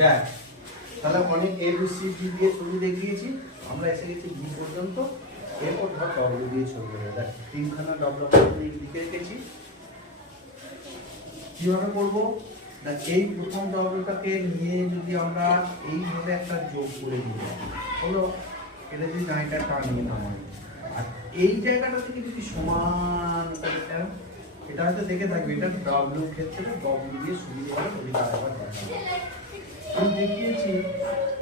দেখ তাহলে অনেক ABC দিয়ে ছবি দেখিয়েছি, আমরা এসে গেছি B পর্যন্ত। এরপর ধর ডব্লিউ দিয়ে ছবি হবে। দেখ তিনখানা ডব্লিউ লিখে রেখেছি। কিভাবে করবো? দেখ এই প্রথম ডব্লিউটাকে নিয়ে যদি আমরা এইভাবে একটা যোগ করে দিই, হলো এটা যদি গাড়িটা টানিয়ে নামাই, আর এই জায়গাটা থেকে যদি সমান এটা হয়তো দেখে থাকবে, এটা ডব্লিউ ক্ষেত্রে ডব্লিউ দিয়ে সুবিধা হবে। ওই আরেকবার আমি দেখিয়েছি।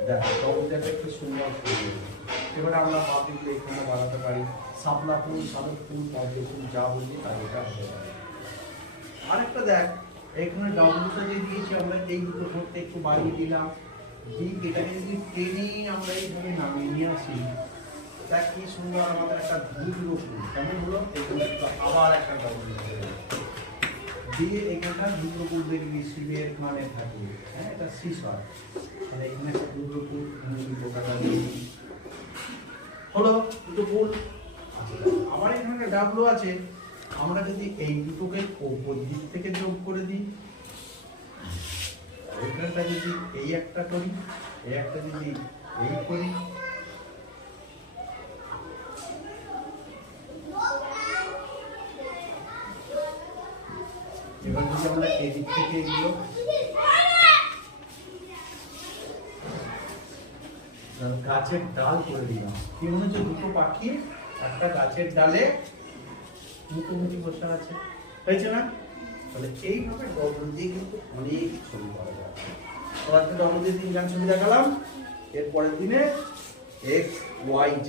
দেখ ডব্লিউটা একটু সুন্দর ছবি। এবারে আমরা পাবলিক এখানে বাড়াতে পারি, শাপলা ফুল, সাদা ফুল, পদ্ম ফুল, যা বলি তার এটা হতে পারে। আরেকটা দেখ এখানে ডব্লিউটা যে দিয়েছি আমরা এই দুটো করতে একটু বাড়িয়ে দিলাম, ঠিক এটাকে যদি টেনে আমরা এইভাবে নামিয়ে নিয়ে আসি, দেখ কি সুন্দর আমাদের একটা ধুলো ফুল কেমন হলো। এখানে আবার একটা ডব্লিউ দিয়ে এখানটা ধুলো ফুল বেরিয়ে শিবের মানে থাকে, হ্যাঁ এটা শিশর, তাহলে এখানে একটা ধুলো ফুল পোকাটা দিয়ে হলো দুটো ফুল। আবার এখানে একটা ডাবলু আছে, আমরা যদি এই দুটোকে উপর দিক থেকে যোগ করে দিই, এখানটা যদি এই একটা করি, এই একটা যদি এই করি, এবার যদি আমরা এই দিক থেকে এগুলো গাছের ডাল করে দিলাম, কি মনে হচ্ছে দুটো পাখি একটা গাছের ডালে মুখোমুখি বসে আছে, হয়েছে না? তাহলে এইভাবে ডবল দিয়ে কিন্তু অনেক ছবি পাওয়া যায়। তো একটা ডবল দিয়ে 3 ছবি দেখালাম, এর পরের দিনে X Y Z